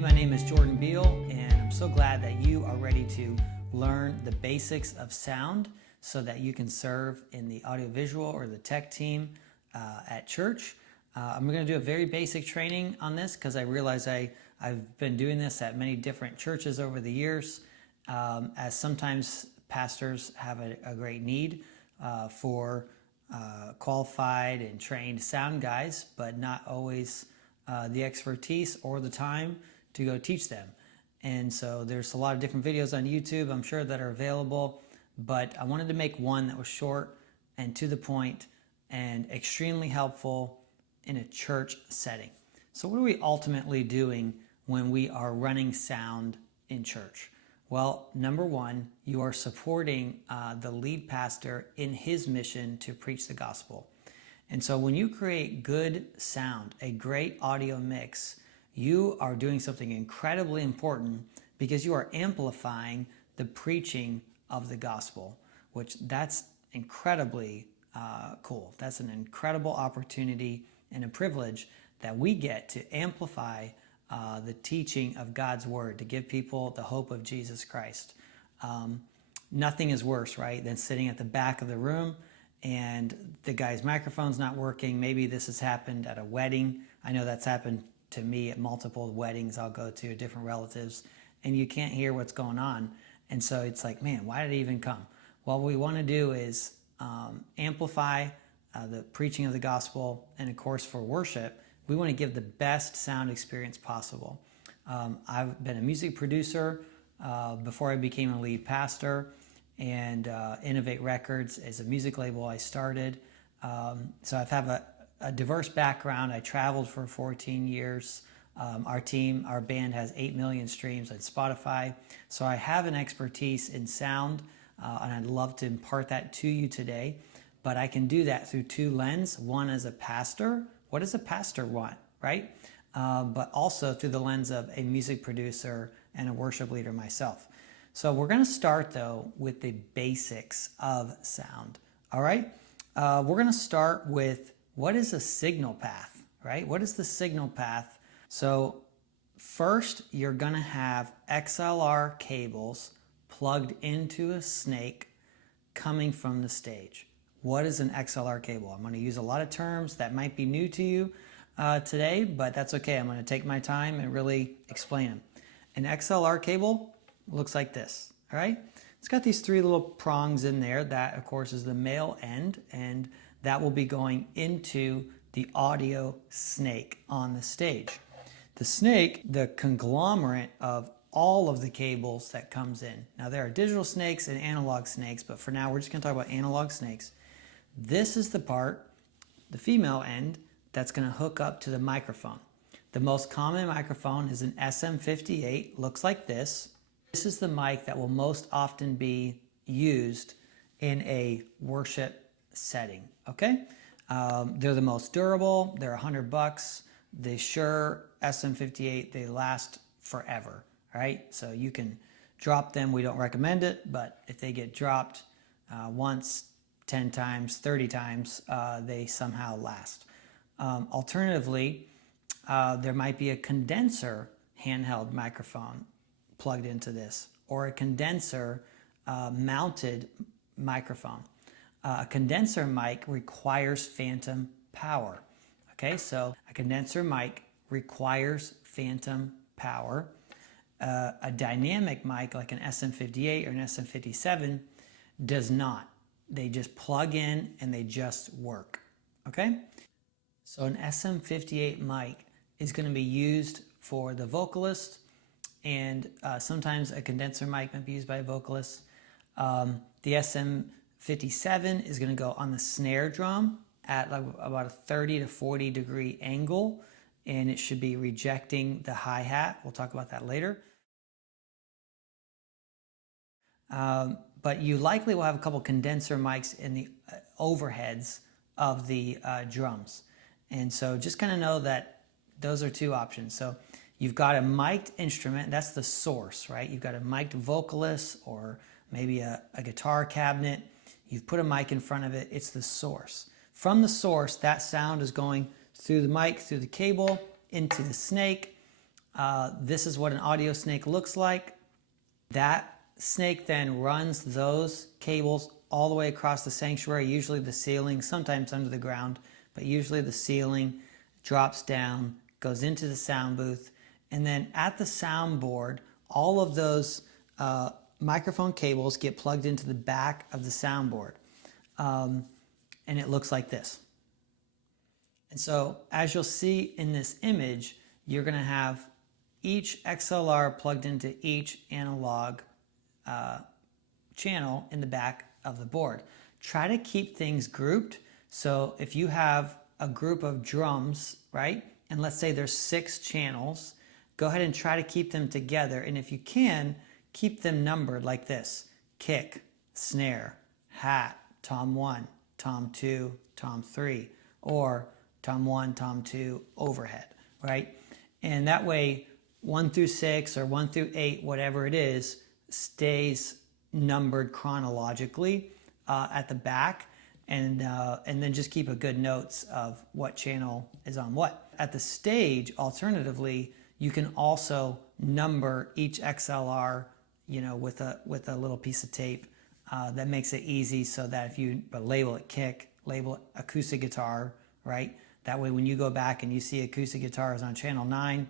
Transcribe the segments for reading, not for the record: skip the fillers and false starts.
Hey, my name is Jordan Beal, and I'm so glad that you are ready to learn the basics of sound so that you can serve in the audiovisual or the tech team at church. I'm going to do a very basic training on this because I realize I've been doing this at many different churches over the years, as sometimes pastors have a great need for qualified and trained sound guys, but not always the expertise or the time to go teach them. And so there's a lot of different videos on YouTube, I'm sure, that are available, but I wanted to make one that was short and to the point and extremely helpful in a church setting. So what are we ultimately doing when we are running sound in church? Well, number one, you are supporting the lead pastor in his mission to preach the gospel. And so when you create good sound, a great audio mix, you are doing something incredibly important because you are amplifying the preaching of the gospel, which that's incredibly cool. That's an incredible opportunity and a privilege that we get to amplify the teaching of God's word, to give people the hope of Jesus Christ. Nothing is worse, right, than sitting at the back of the room and the guy's microphone's not working. Maybe this has happened at a wedding. I know that's happened to me at multiple weddings I'll go to, different relatives, and you can't hear what's going on. And so it's like, man, why did it even come? Well, what we want to do is amplify the preaching of the gospel, and of course for worship, we want to give the best sound experience possible. I've been a music producer before I became a lead pastor, and Innovate Records is a music label I started. So I have a diverse background. I traveled for 14 years. Our band has 8 million streams on Spotify. So I have an expertise in sound, and I'd love to impart that to you today. But I can do that through two lenses. One as a pastor. What does a pastor want, right? But also through the lens of a music producer and a worship leader myself. So we're going to start, though, with the basics of sound, all right? We're going to start with what is a signal path, right? What is the signal path? So first, you're going to have XLR cables plugged into a snake coming from the stage. What is an XLR cable? I'm going to use a lot of terms that might be new to you today, but that's okay. I'm going to take my time and really explain them. An XLR cable looks like this, all right? It's got these three little prongs in there. That, of course, is the male end, and that will be going into the audio snake on the stage. The snake, the conglomerate of all of the cables that comes in. Now, there are digital snakes and analog snakes, but for now, we're just going to talk about analog snakes. This is the part, the female end, that's going to hook up to the microphone. The most common microphone is an SM58, looks like this. This is the mic that will most often be used in a worship setting, okay? They're the most durable, they're $100. The Shure SM58, they last forever, right? So you can drop them, we don't recommend it, but if they get dropped once, 10 times, 30 times, they somehow last. Alternatively, there might be a condenser handheld microphone plugged into this, or a condenser mounted microphone. A condenser mic requires phantom power. Okay, so a condenser mic requires phantom power. A dynamic mic like an SM58 or an SM57 does not. They just plug in and they just work. Okay, so an SM58 mic is going to be used for the vocalist, and sometimes a condenser mic might be used by a vocalist. The SM57 is going to go on the snare drum at like about a 30 to 40 degree angle, and it should be rejecting the hi-hat. We'll talk about that later. But you likely will have a couple condenser mics in the overheads of the drums. And so just kind of know that those are two options. So you've got a mic'd instrument, that's the source, right? You've got a mic'd vocalist or maybe a guitar cabinet. You've put a mic in front of it, it's the source. From the source, that sound is going through the mic, through the cable, into the snake. This is what an audio snake looks like. That snake then runs those cables all the way across the sanctuary, usually the ceiling, sometimes under the ground, but usually the ceiling, drops down, goes into the sound booth, and then at the soundboard, all of those microphone cables get plugged into the back of the soundboard. And it looks like this. And so as you'll see in this image, you're going to have each XLR plugged into each analog channel in the back of the board. Try to keep things grouped. So if you have a group of drums, right, and let's say there's 6 channels, go ahead and try to keep them together. And if you can, keep them numbered like this: kick, snare, hat, tom 1, tom 2, tom 3, or tom 1, tom 2, overhead, right? And that way 1 through 6 or 1 through 8, whatever it is, stays numbered chronologically at the back, and then just keep a good notes of what channel is on what. At the stage, alternatively, you can also number each XLR, you know, with a little piece of tape. That makes it easy, so that if you label it kick, label it acoustic guitar, right? That way when you go back and you see acoustic guitars on channel 9,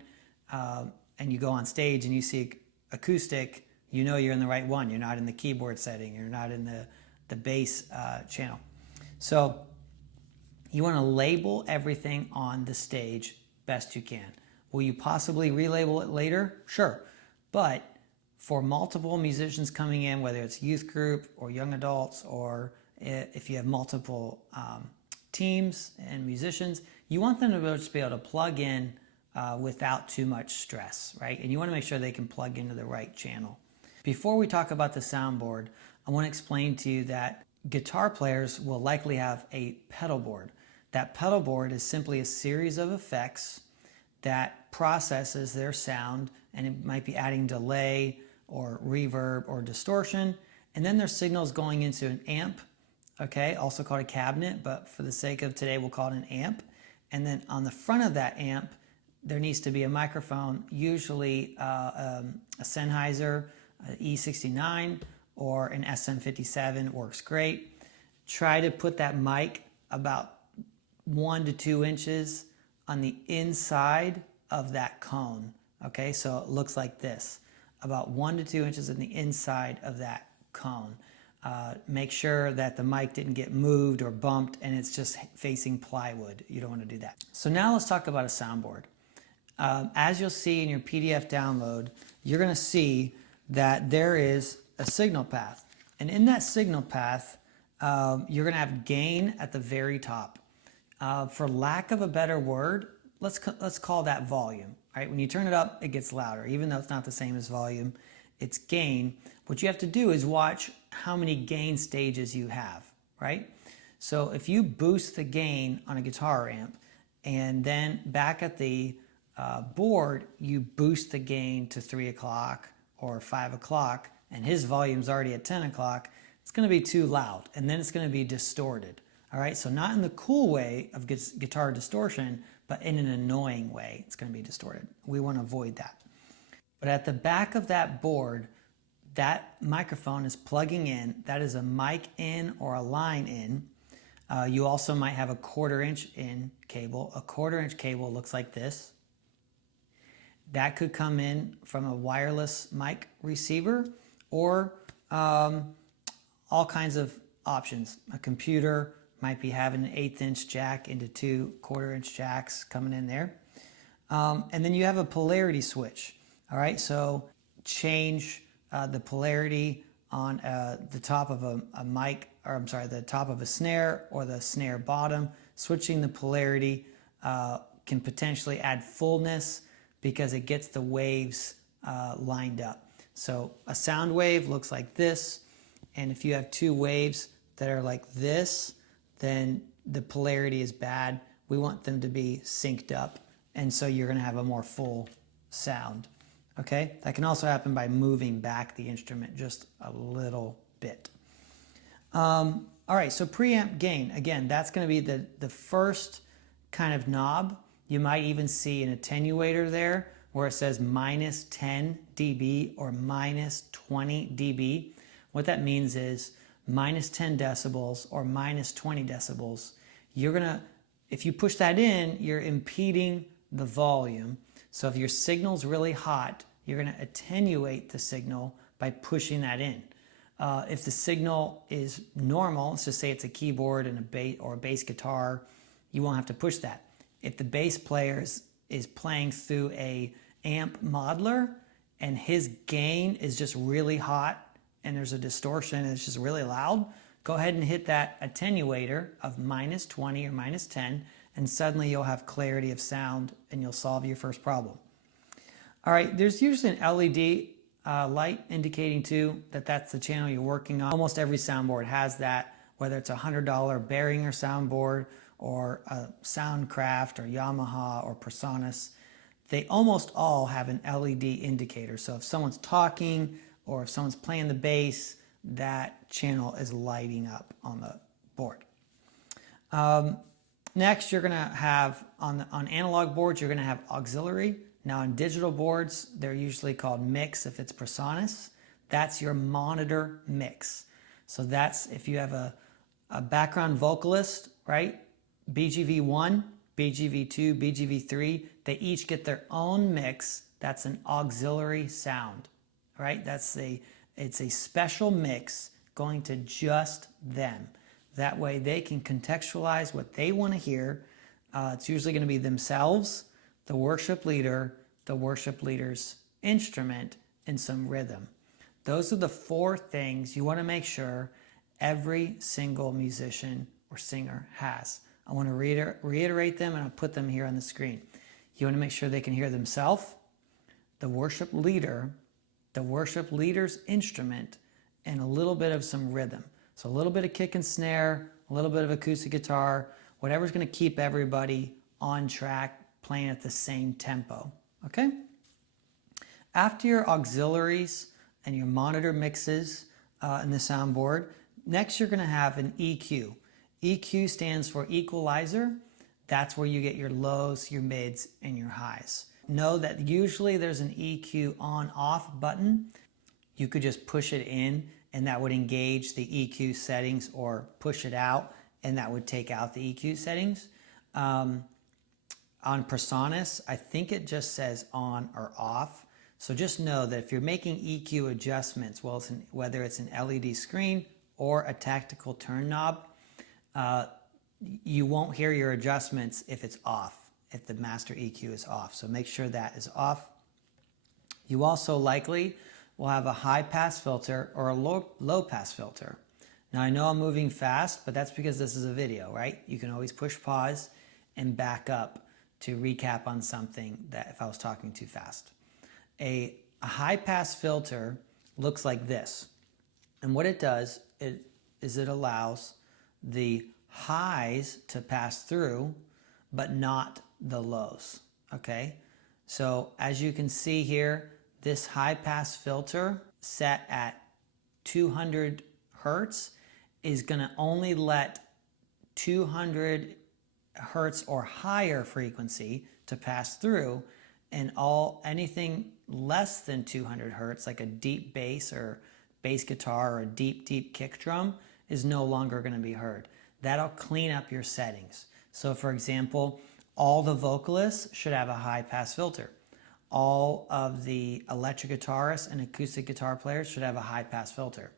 and you go on stage and you see acoustic, you know you're in the right one. You're not in the keyboard setting. You're not in the bass channel. So you want to label everything on the stage best you can. Will you possibly relabel it later? Sure. But for multiple musicians coming in, whether it's youth group or young adults, or if you have multiple teams and musicians, you want them to just be able to plug in without too much stress, right? And you want to make sure they can plug into the right channel. Before we talk about the soundboard, I want to explain to you that guitar players will likely have a pedal board. That pedal board is simply a series of effects that processes their sound, and it might be adding delay or reverb or distortion. And then there's signals going into an amp, okay, also called a cabinet, but for the sake of today, we'll call it an amp. And then on the front of that amp, there needs to be a microphone, usually a Sennheiser E69 or an SM57 works great. Try to put that mic about 1 to 2 inches on the inside of that cone. Okay, so it looks like this, about 1 to 2 inches on the inside of that cone. Make sure that the mic didn't get moved or bumped and it's just facing plywood. You don't want to do that. So now let's talk about a soundboard. As you'll see in your PDF download, you're going to see that there is a signal path. And in that signal path, you're going to have gain at the very top. For lack of a better word, let's call that volume. Right? When you turn it up, it gets louder. Even though it's not the same as volume, it's gain. What you have to do is watch how many gain stages you have, right? So if you boost the gain on a guitar amp, and then back at the board, you boost the gain to 3 o'clock or 5 o'clock, and his volume's already at 10 o'clock, it's going to be too loud, and then it's going to be distorted. All right, so not in the cool way of guitar distortion, but in an annoying way, it's going to be distorted. We want to avoid that. But at the back of that board, that microphone is plugging in. That is a mic in or a line in. You also might have a 1/4 inch in cable. A 1/4 inch cable looks like this. That could come in from a wireless mic receiver, or all kinds of options. A computer might be having an 1/8 inch jack into 2 1/4 inch jacks coming in there. And then you have a polarity switch. All right, so change the polarity on the top of a mic, or I'm sorry, the top of a snare or the snare bottom. Switching the polarity can potentially add fullness because it gets the waves lined up. So a sound wave looks like this, and if you have 2 waves that are like this, then the polarity is bad. We want them to be synced up, and so you're going to have a more full sound. Okay, that can also happen by moving back the instrument just a little bit. All right, so preamp gain, again, that's going to be the first kind of knob. You might even see an attenuator there, where it says minus 10 dB or minus 20 dB. What that means is minus 10 decibels or minus 20 decibels. If you push that in, you're impeding the volume. So if your signal's really hot, you're going to attenuate the signal by pushing that in. If the signal is normal, let's just say it's a keyboard and a bass guitar, you won't have to push that. If the bass player is playing through a amp modeler and his gain is just really hot and there's a distortion and it's just really loud, go ahead and hit that attenuator of minus 20 or minus 10, and suddenly you'll have clarity of sound and you'll solve your first problem. All right, there's usually an LED light indicating too that that's the channel you're working on. Almost every soundboard has that, whether it's a $100 Behringer soundboard or a Soundcraft or Yamaha or PreSonus. They almost all have an LED indicator. So if someone's talking or if someone's playing the bass, that channel is lighting up on the board. Next, you're going to have, on analog boards, you're going to have auxiliary. Now on digital boards, they're usually called mix if it's PreSonus. That's your monitor mix. So that's if you have a background vocalist, right? BGV1, BGV2, BGV3, they each get their own mix. That's an auxiliary sound, right? It's a special mix going to just them. That way they can contextualize what they want to hear. It's usually going to be themselves, the worship leader, the worship leader's instrument, and some rhythm. Those are the four things you want to make sure every single musician or singer has. I want to reiterate them, and I'll put them here on the screen. You want to make sure they can hear themselves, the worship leader, the worship leader's instrument, and a little bit of some rhythm. So a little bit of kick and snare, a little bit of acoustic guitar, whatever's going to keep everybody on track, playing at the same tempo, okay? After your auxiliaries and your monitor mixes in the soundboard, next you're going to have an EQ. EQ stands for equalizer. That's where you get your lows, your mids, and your highs. Know that usually there's an EQ on-off button. You could just push it in and that would engage the EQ settings, or push it out and that would take out the EQ settings. On PreSonus, I think it just says on or off. So just know that if you're making EQ adjustments, whether it's an LED screen or a tactical turn knob, you won't hear your adjustments if it's off, if the master EQ is off. So make sure that is off. You also likely will have a high pass filter or a low pass filter. Now I know I'm moving fast, but that's because this is a video, right? You can always push pause and back up to recap on something that if I was talking too fast. A high pass filter looks like this. And what it does is it allows the highs to pass through, but not the lows, okay? So as you can see here, this high pass filter set at 200 hertz is gonna only let 200 hertz or higher frequency to pass through, and anything less than 200 hertz, like a deep bass or bass guitar or a deep kick drum, is no longer going to be heard. That'll clean up your settings. So for example, all the vocalists should have a high pass filter. All of the electric guitarists and acoustic guitar players should have a high pass filter.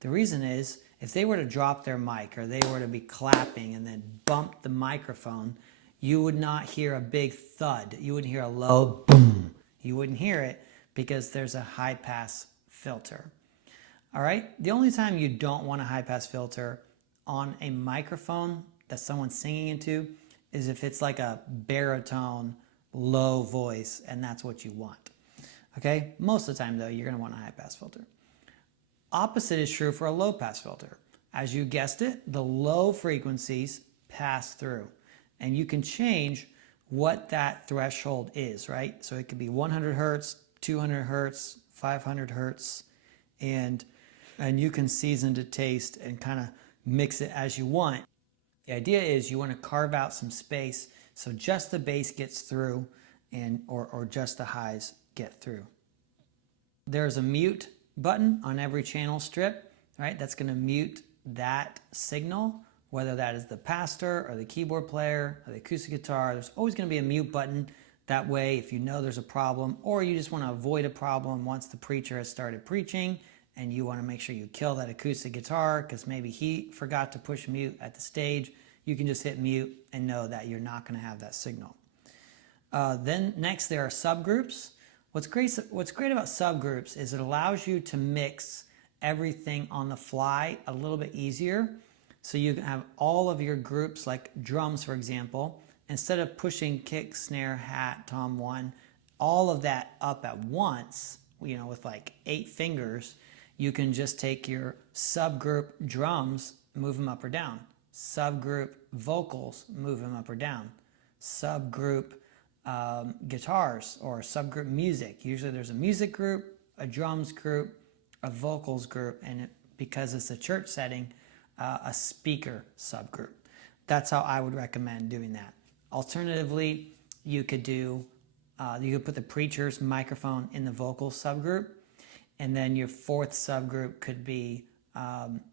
The reason is, if they were to drop their mic or they were to be clapping and then bump the microphone, you would not hear a big thud. You wouldn't hear a low boom. You wouldn't hear it because there's a high pass filter. All right, the only time you don't want a high pass filter on a microphone that someone's singing into is if it's like a baritone, low voice, and that's what you want. Okay, most of the time though, you're gonna want a high pass filter. Opposite is true for a low pass filter. As you guessed it, the low frequencies pass through, and you can change what that threshold is, right? So it could be 100 hertz, 200 hertz, 500 hertz, and you can season to taste and kind of mix it as you want. The idea is you want to carve out some space so just the bass gets through or just the highs get through. There's a mute button on every channel strip, right? That's going to mute that signal, whether that is the pastor or the keyboard player or the acoustic guitar. There's always going to be a mute button. That way, if you know there's a problem or you just want to avoid a problem once the preacher has started preaching and you want to make sure you kill that acoustic guitar because maybe he forgot to push mute at the stage, you can just hit mute and know that you're not going to have that signal. Then next, there are subgroups. What's great about subgroups is it allows you to mix everything on the fly a little bit easier. So you can have all of your groups, like drums, for example, instead of pushing kick, snare, hat, tom one, all of that up at once, with like 8 fingers, you can just take your subgroup drums, move them up or down. Subgroup vocals, move them up or down. Subgroup guitars or subgroup music. Usually there's a music group, a drums group, a vocals group, and because it's a church setting, a speaker subgroup. That's how I would recommend doing that. Alternatively, you could put the preacher's microphone in the vocal subgroup, and then your 4th subgroup could be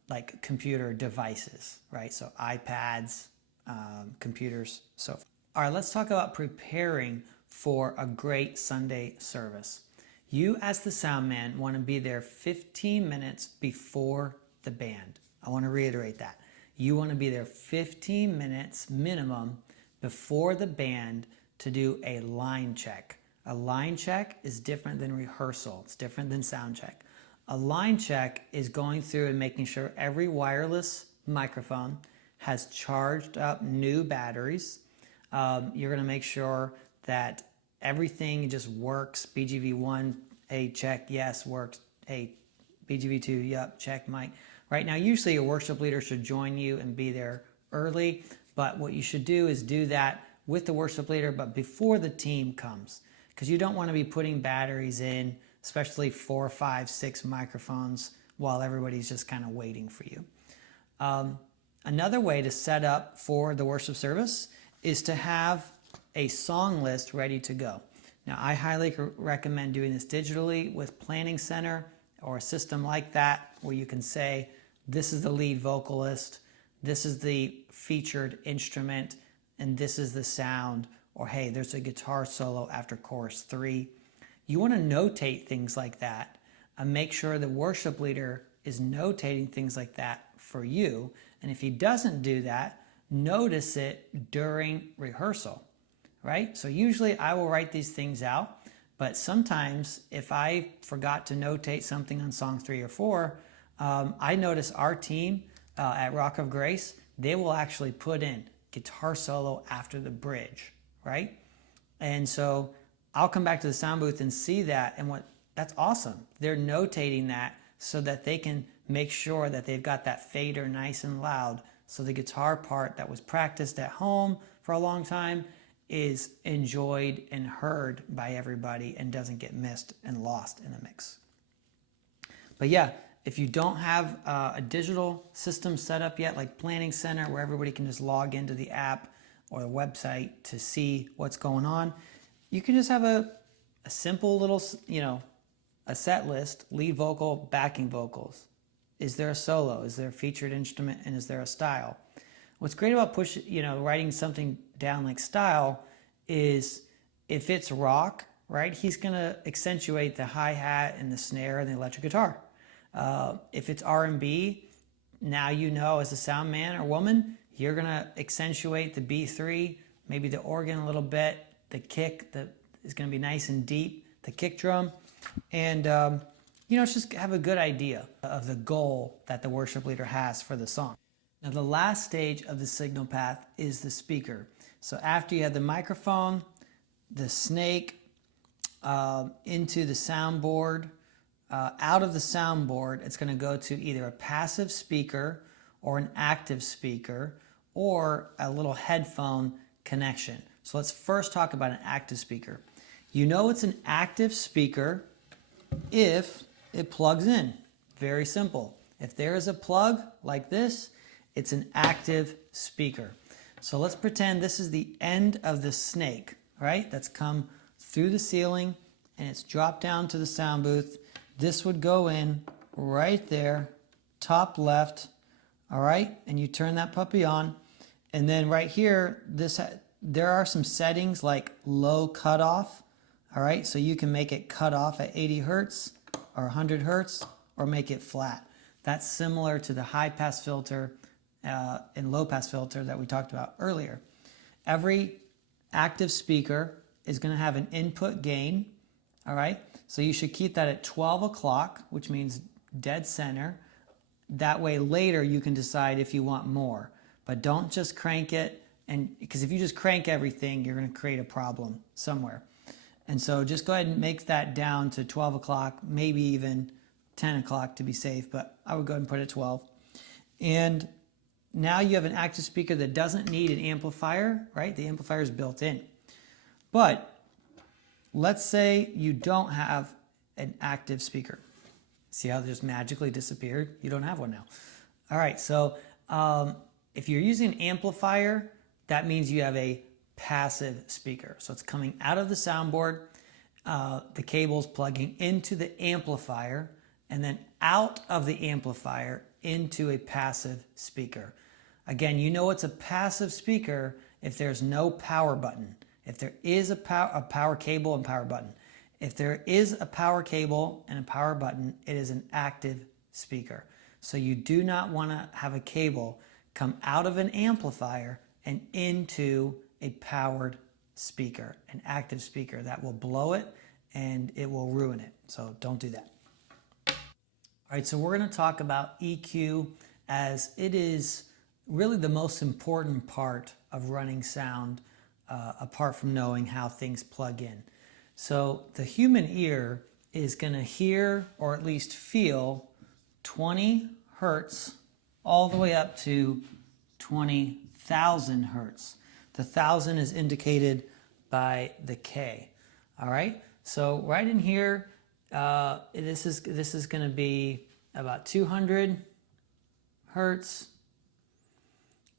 like computer devices, right? So iPads, computers, so forth. All right, let's talk about preparing for a great Sunday service. You, as the sound man, want to be there 15 minutes before the band. I want to reiterate that. You want to be there 15 minutes minimum before the band to do a line check. A line check is different than rehearsal. It's different than sound check. A line check is going through and making sure every wireless microphone has charged up new batteries. You're going to make sure that everything just works. BGV1, hey, check, yes, works. Hey, BGV2, yep, check, mic. Right now, usually your worship leader should join you and be there early, but what you should do is do that with the worship leader, but before the team comes, because you don't want to be putting batteries in, especially 4, 5, 6 microphones while everybody's just kind of waiting for you. Another way to set up for the worship service is to have a song list ready to go. Now, I highly recommend doing this digitally with Planning Center or a system like that where you can say, this is the lead vocalist, this is the featured instrument, and this is the sound, or hey, there's a guitar solo after chorus 3. You want to notate things like that and make sure the worship leader is notating things like that for you. And if he doesn't do that, notice it during rehearsal, right? So usually I will write these things out, but sometimes if I forgot to notate something on song 3 or 4, I notice our team at Rock of Grace, they will actually put in guitar solo after the bridge, right? And so I'll come back to the sound booth and see that, and that's awesome. They're notating that so that they can make sure that they've got that fader nice and loud, so the guitar part that was practiced at home for a long time is enjoyed and heard by everybody and doesn't get missed and lost in the mix. But yeah, if you don't have a digital system set up yet, like Planning Center, where everybody can just log into the app or the website to see what's going on, you can just have a simple little, a set list, lead vocal, backing vocals. Is there a solo? Is there a featured instrument? And is there a style? What's great about writing something down like style is if it's rock, right, he's going to accentuate the hi-hat and the snare and the electric guitar. If it's R&B, now as a sound man or woman, you're going to accentuate the B3, maybe the organ a little bit, the kick is going to be nice and deep, the kick drum, and just have a good idea of the goal that the worship leader has for the song. Now, the last stage of the signal path is the speaker. So after you have the microphone, the snake, into the soundboard, out of the soundboard, it's going to go to either a passive speaker or an active speaker or a little headphone connection. So let's first talk about an active speaker. You know it's an active speaker if it plugs in. Very simple. If there is a plug like this, it's an active speaker. So let's pretend this is the end of the snake, right? That's come through the ceiling and it's dropped down to the sound booth. This would go in right there, top left, all right? And you turn that puppy on. And then right here, there are some settings like low cutoff, all right? So you can make it cut off at 80 hertz or 100 hertz or make it flat. That's similar to the high pass filter and low pass filter that we talked about earlier. Every active speaker is going to have an input gain, all right? So you should keep that at 12 o'clock, which means dead center. That way later you can decide if you want more. But don't just crank it, and because if you just crank everything, you're going to create a problem somewhere. And so just go ahead and make that down to 12 o'clock, maybe even 10 o'clock to be safe, but I would go ahead and put it at 12. And now you have an active speaker that doesn't need an amplifier, right? The amplifier is built in. But let's say you don't have an active speaker. See how it just magically disappeared? You don't have one now. All right, so if you're using an amplifier, that means you have a passive speaker. So it's coming out of the soundboard, the cable's plugging into the amplifier, and then out of the amplifier into a passive speaker. Again, you know it's a passive speaker if there's no power button. If there is a power cable and power button. If there is a power cable and a power button, it is an active speaker. So you do not want to have a cable come out of an amplifier and into a powered speaker, an active speaker. That will blow it and it will ruin it. So don't do that. All right, so we're going to talk about EQ as it is really the most important part of running sound, apart from knowing how things plug in. So the human ear is going to hear or at least feel 20 hertz all the way up to 20,000 hertz. The 1,000 is indicated by the K. All right, so right in here, this is going to be about 200 hertz.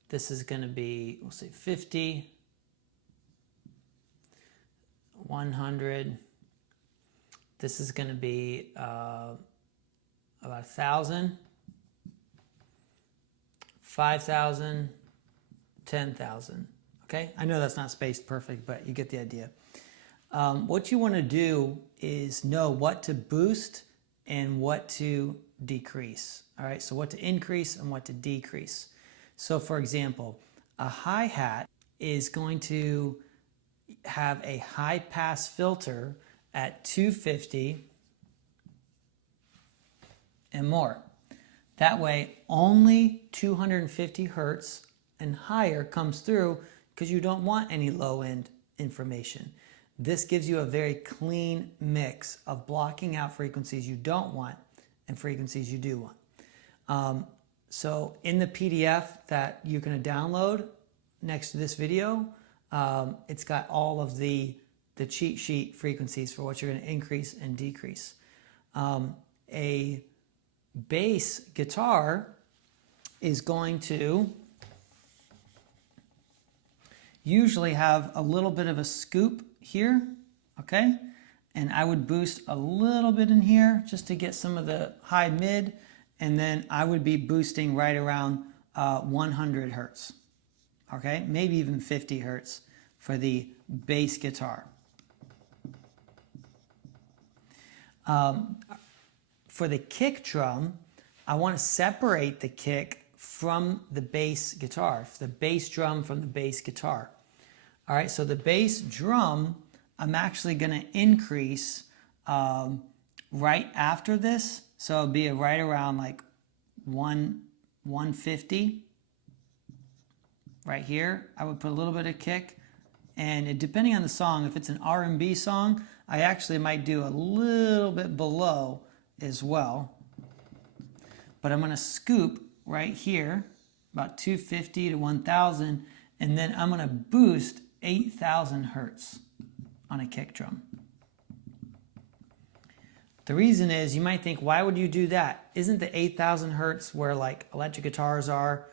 This is going to be, we'll say 50, 100. This is going to be about 1,000, 5,000, 10,000. Okay, I know that's not spaced perfect, but you get the idea. What you want to do is know what to boost and what to decrease. All right, so what to increase and what to decrease. So for example, a hi-hat is going to have a high pass filter at 250 and more. That way only 250 hertz and higher comes through because you don't want any low end information. This gives you a very clean mix of blocking out frequencies you don't want and frequencies you do want. So in the PDF that you're going to download next to this video, it's got all of the cheat sheet frequencies for what you're going to increase and decrease. A bass guitar is going to usually have a little bit of a scoop here, okay? And I would boost a little bit in here just to get some of the high mid, and then I would be boosting right around 100 hertz, okay? Maybe even 50 hertz for the bass guitar. For the kick drum, I want to separate the kick from the bass guitar, the bass drum from the bass guitar. All right, so the bass drum, I'm actually going to increase right after this. So it'll be right around like 150 right here. I would put a little bit of kick, and depending on the song, if it's an R&B song, I actually might do a little bit below as well. But I'm going to scoop right here, about 250 to 1,000, and then I'm going to boost 8,000 hertz on a kick drum. The reason is, you might think, why would you do that? Isn't the 8,000 hertz where like electric guitars are?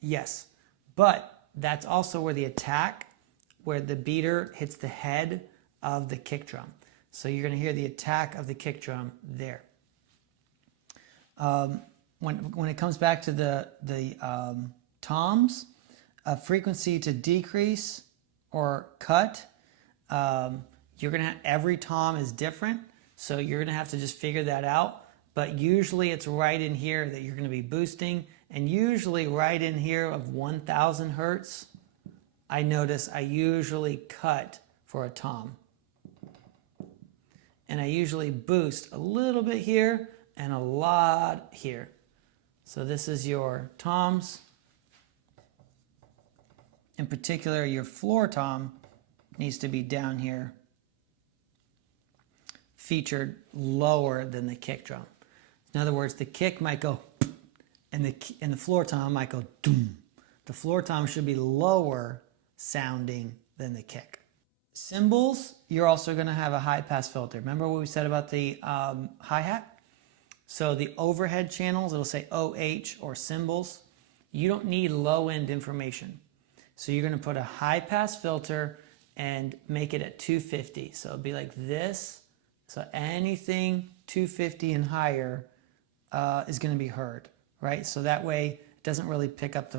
Yes, but that's also where the attack, where the beater hits the head of the kick drum. So you're going to hear the attack of the kick drum there. When it comes back to the toms, a frequency to decrease or cut, you're going to have, every tom is different, so you're going to have to just figure that out. But usually it's right in here that you're going to be boosting, and usually right in here of 1000 hertz, I notice I usually cut for a tom. And I usually boost a little bit here and a lot here. So this is your toms. In particular, your floor tom needs to be down here, featured lower than the kick drum. In other words, the kick might go and the floor tom might go doom. The floor tom should be lower sounding than the kick. Cymbals, you're also going to have a high pass filter. Remember what we said about the hi-hat? So the overhead channels, it'll say OH or cymbals. You don't need low end information. So you're going to put a high pass filter and make it at 250. So it'll be like this. So anything 250 and higher is going to be heard, right? So that way it doesn't really pick up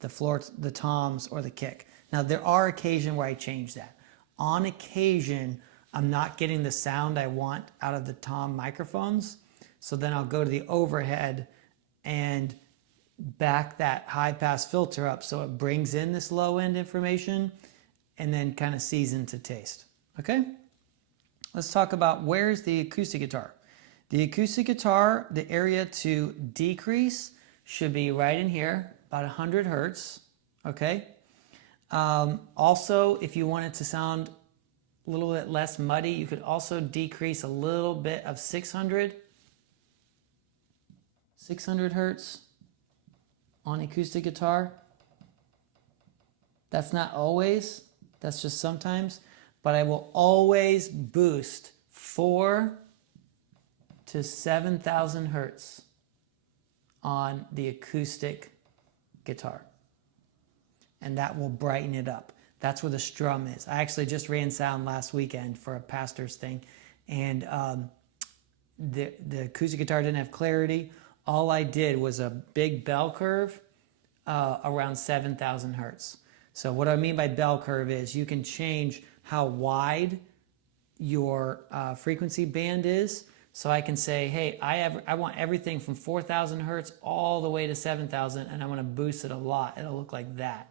the floor, the toms or the kick. Now there are occasions where I change that. On occasion, I'm not getting the sound I want out of the tom microphones. So then I'll go to the overhead and back that high pass filter up so it brings in this low end information and then kind of season to taste. Okay? Let's talk about where's the acoustic guitar. The acoustic guitar, the area to decrease should be right in here, about 100 hertz. Okay? Also, if you want it to sound a little bit less muddy, you could also decrease a little bit of 600 hertz on acoustic guitar. That's not always, that's just sometimes, but I will always boost 4,000 to 7,000 hertz on the acoustic guitar. And that will brighten it up. That's where the strum is. I actually just ran sound last weekend for a pastor's thing, and the acoustic guitar didn't have clarity. All I did was a big bell curve around 7,000 hertz. So what I mean by bell curve is you can change how wide your frequency band is. So I can say, hey, I want everything from 4,000 hertz all the way to 7,000, and I want to boost it a lot. It'll look like that.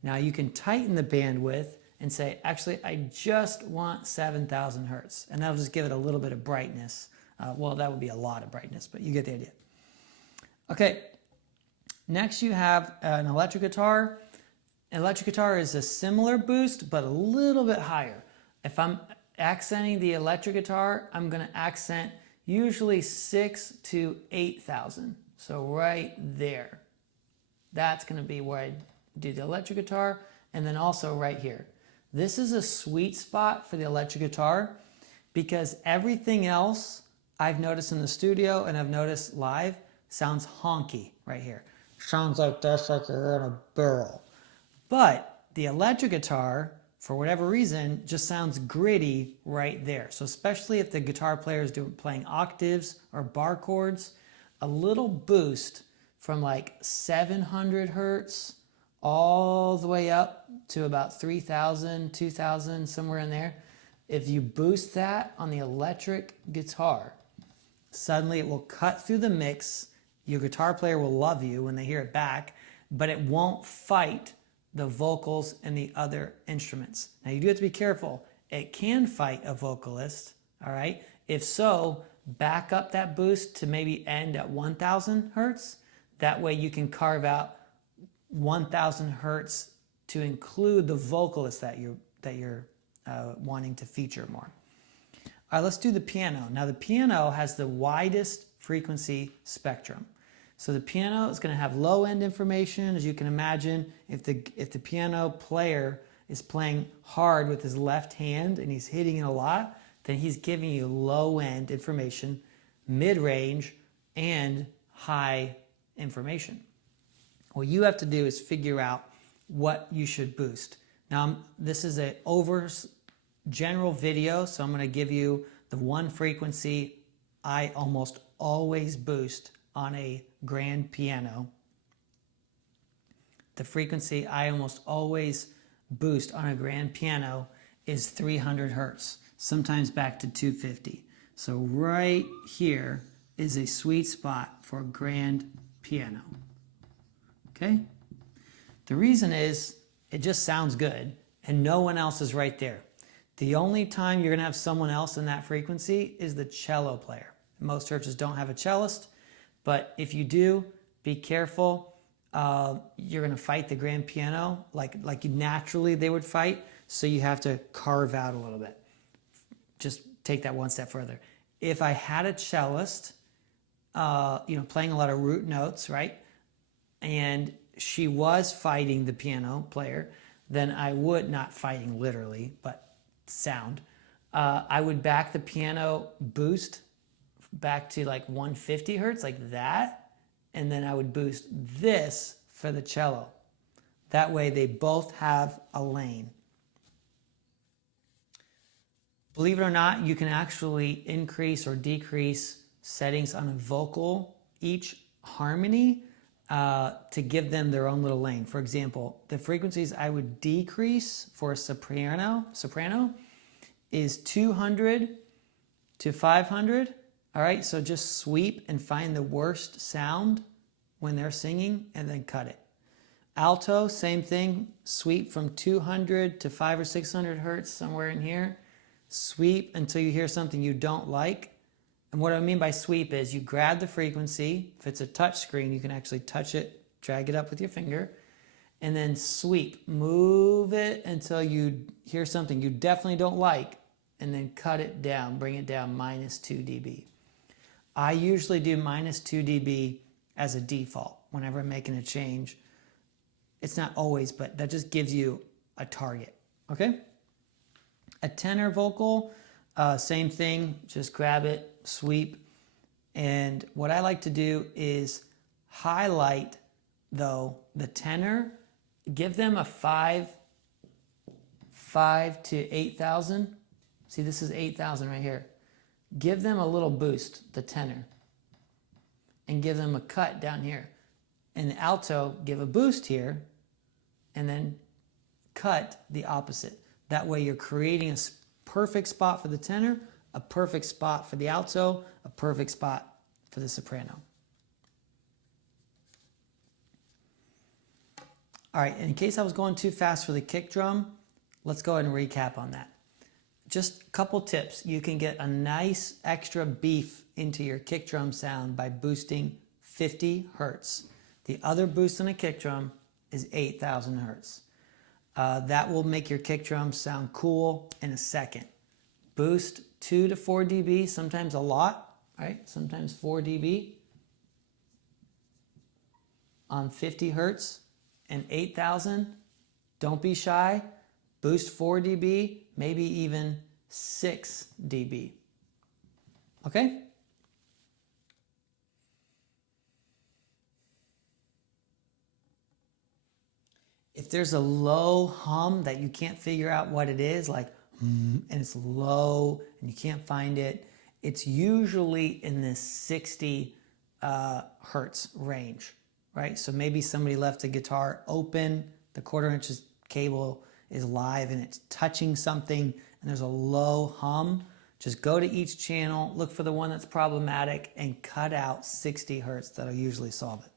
Now you can tighten the bandwidth and say, actually, I just want 7,000 hertz. And that'll just give it a little bit of brightness. Well, that would be a lot of brightness, but you get the idea. Okay, next you have an electric guitar. An electric guitar is a similar boost, but a little bit higher. If I'm accenting the electric guitar, I'm going to accent usually 6,000 to 8,000. So right there. That's going to be where I do the electric guitar, and then also right here. This is a sweet spot for the electric guitar because everything else I've noticed in the studio and I've noticed live sounds honky right here. Sounds like this, like you're in a barrel. But the electric guitar, for whatever reason, just sounds gritty right there. So especially if the guitar player is playing octaves or bar chords, a little boost from like 700 hertz all the way up to about 3,000, 2,000, somewhere in there. If you boost that on the electric guitar, suddenly it will cut through the mix. Your guitar player will love you when they hear it back, but it won't fight the vocals and the other instruments. Now you do have to be careful. It can fight a vocalist, all right? If so, back up that boost to maybe end at 1,000 hertz. That way you can carve out 1,000 hertz to include the vocalist that you're wanting to feature more. All right, let's do the piano. Now the piano has the widest frequency spectrum. So the piano is going to have low end information, as you can imagine. If the piano player is playing hard with his left hand and he's hitting it a lot, then he's giving you low end information, mid range, and high information. What you have to do is figure out what you should boost. Now, this is an over general video, so I'm going to give you the one frequency I almost always boost on a grand piano. The frequency I almost always boost on a grand piano is 300 hertz, sometimes back to 250. So right here is a sweet spot for a grand piano. Okay? The reason is it just sounds good and no one else is right there. The only time you're going to have someone else in that frequency is the cello player. Most churches don't have a cellist, but if you do, be careful. You're going to fight the grand piano like you naturally they would fight, so you have to carve out a little bit. Just take that one step further. If I had a cellist, playing a lot of root notes, right, and she was fighting the piano player, then I would, not fighting literally, but sound, I would back the piano boost back to like 150 hertz, like that, and then I would boost this for the cello. That way they both have a lane. Believe it or not, you can actually increase or decrease settings on a vocal, each harmony, to give them their own little lane. For example, the frequencies I would decrease for a soprano is 200 to 500. All right, so just sweep and find the worst sound when they're singing and then cut it. Alto, same thing, sweep from 200 to 500 or 600 hertz, somewhere in here. Sweep until you hear something you don't like. And what I mean by sweep is you grab the frequency. If it's a touch screen, you can actually touch it, drag it up with your finger, and then sweep. Move it until you hear something you definitely don't like, and then cut it down, bring it down -2 dB. I usually do -2 dB as a default whenever I'm making a change. It's not always, but that just gives you a target, okay? A tenor vocal, same thing, just grab it, sweep. And what I like to do is highlight, though, the tenor, give them a 5 to 8,000. See, this is 8,000 right here. Give them a little boost, the tenor, and give them a cut down here. And the alto, give a boost here, and then cut the opposite. That way you're creating a perfect spot for the tenor, a perfect spot for the alto, a perfect spot for the soprano. All right, in case I was going too fast for the kick drum, let's go ahead and recap on that. Just a couple tips. You can get a nice extra beef into your kick drum sound by boosting 50 hertz. The other boost on a kick drum is 8,000 hertz. That will make your kick drum sound cool in a second. Boost 2 to 4 dB, sometimes a lot, right? Sometimes 4 dB on 50 hertz and 8,000. Don't be shy. Boost 4 dB, maybe even 6 dB. Okay? If there's a low hum that you can't figure out what it is, like, and it's low and you can't find it, it's usually in this 60 hertz range, right? So maybe somebody left the guitar open, the 1/4 inch cable is live and it's touching something and there's a low hum. Just go to each channel, look for the one that's problematic and cut out 60 hertz. That'll usually solve it.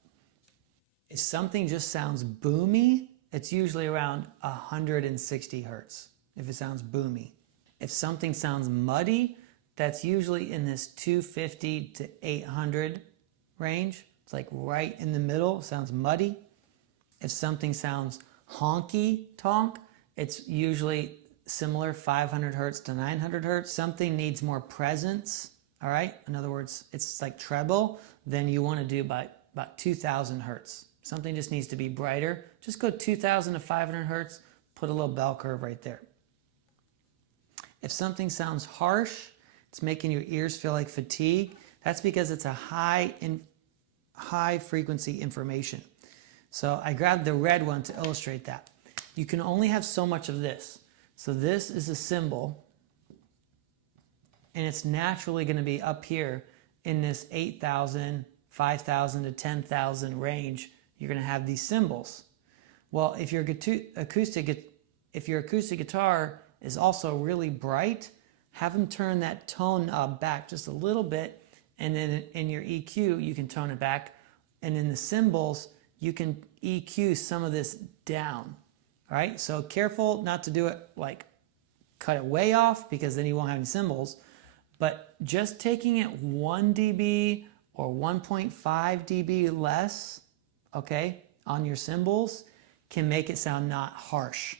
If something just sounds boomy, it's usually around 160 hertz if it sounds boomy. If something sounds muddy, that's usually in this 250 to 800 range. It's like right in the middle, it sounds muddy. If something sounds honky tonk, it's usually similar 500 hertz to 900 hertz. Something needs more presence, all right? In other words, it's like treble, then you want to do about 2,000 hertz. Something just needs to be brighter. Just go 2,000 to 500 hertz, put a little bell curve right there. If something sounds harsh, it's making your ears feel like fatigue, that's because it's a high frequency information. So I grabbed the red one to illustrate that. You can only have so much of this. So this is a cymbal, and it's naturally going to be up here in this 8,000, 5,000 to 10,000 range. You're going to have these cymbals. Well, if your acoustic guitar is also really bright, have them turn that tone knob back just a little bit, and then in your EQ, you can tone it back. And in the cymbals, you can EQ some of this down. All right, so careful not to do it like cut it way off, because then you won't have any cymbals. But just taking it 1 dB or 1.5 dB less, okay, on your cymbals can make it sound not harsh,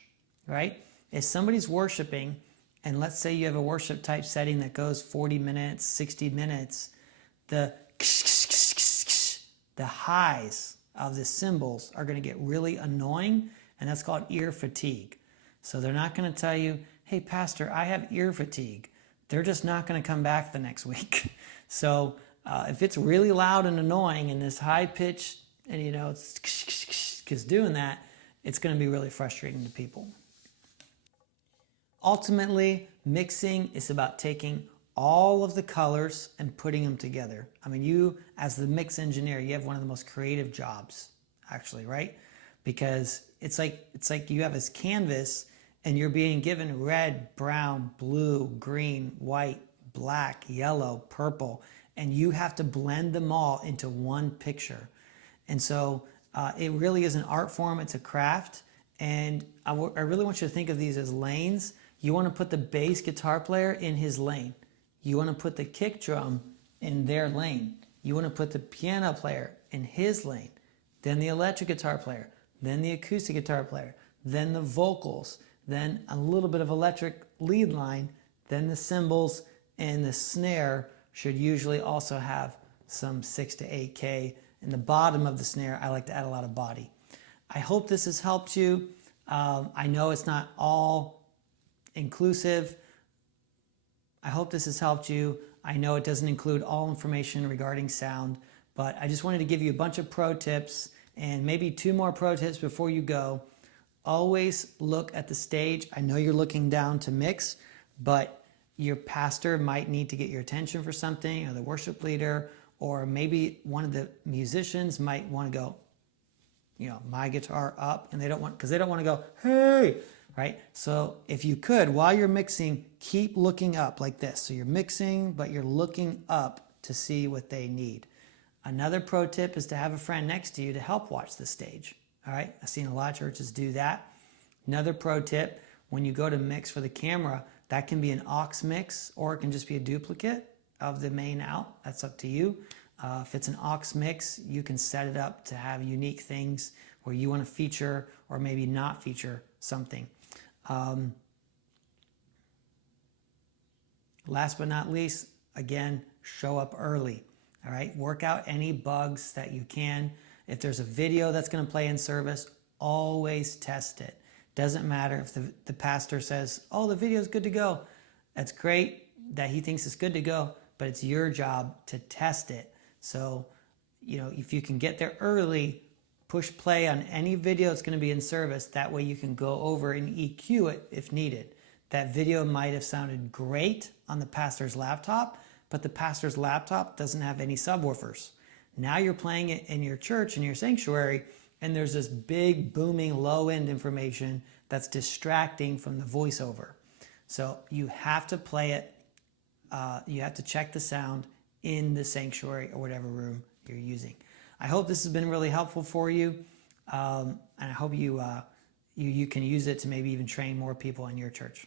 right? If somebody's worshiping, and let's say you have a worship type setting that goes 40 minutes, 60 minutes, the highs of the cymbals are going to get really annoying, and that's called ear fatigue. So they're not going to tell you, hey, pastor, I have ear fatigue. They're just not going to come back the next week. So if it's really loud and annoying and this high pitch, and you know, it's doing that, it's going to be really frustrating to people. Ultimately, mixing is about taking all of the colors and putting them together. I mean, you, as the mix engineer, you have one of the most creative jobs, actually, right? Because it's like you have this canvas and you're being given red, brown, blue, green, white, black, yellow, purple, and you have to blend them all into one picture. And so it really is an art form, it's a craft, and I really want you to think of these as lanes. You want to put the bass guitar player in his lane. You want to put the kick drum in their lane. You want to put the piano player in his lane, then the electric guitar player, then the acoustic guitar player, then the vocals, then a little bit of electric lead line, then the cymbals, and the snare should usually also have some 6 to 8K. In the bottom of the snare, I like to add a lot of body. I hope this has helped you. I know it's not all inclusive. I hope this has helped you. I know it doesn't include all information regarding sound, but I just wanted to give you a bunch of pro tips and maybe 2 more pro tips before you go. Always look at the stage. I know you're looking down to mix, but your pastor might need to get your attention for something, or the worship leader, or maybe one of the musicians might want to go, you know, my guitar up, and they don't want, because they don't want to go, hey, right? So if you could, while you're mixing, keep looking up like this. So you're mixing, but you're looking up to see what they need. Another pro tip is to have a friend next to you to help watch the stage. All right, I've seen a lot of churches do that. Another pro tip, when you go to mix for the camera, that can be an aux mix, or it can just be a duplicate of the main out. That's up to you. If it's an aux mix, you can set it up to have unique things where you want to feature or maybe not feature something. Last but not least, again, show up early. All right, work out any bugs that you can. If there's a video that's going to play in service, always test it. Doesn't matter if the pastor says, oh, the video's good to go. That's great that he thinks it's good to go, but it's your job to test it. So, you know, if you can get there early, push play on any video that's going to be in service. That way you can go over and EQ it if needed. That video might have sounded great on the pastor's laptop, but the pastor's laptop doesn't have any subwoofers. Now you're playing it in your church, in your sanctuary, and there's this big booming low-end information that's distracting from the voiceover. So you have to play it. You have to check the sound in the sanctuary or whatever room you're using. I hope this has been really helpful for you, and I hope you can use it to maybe even train more people in your church.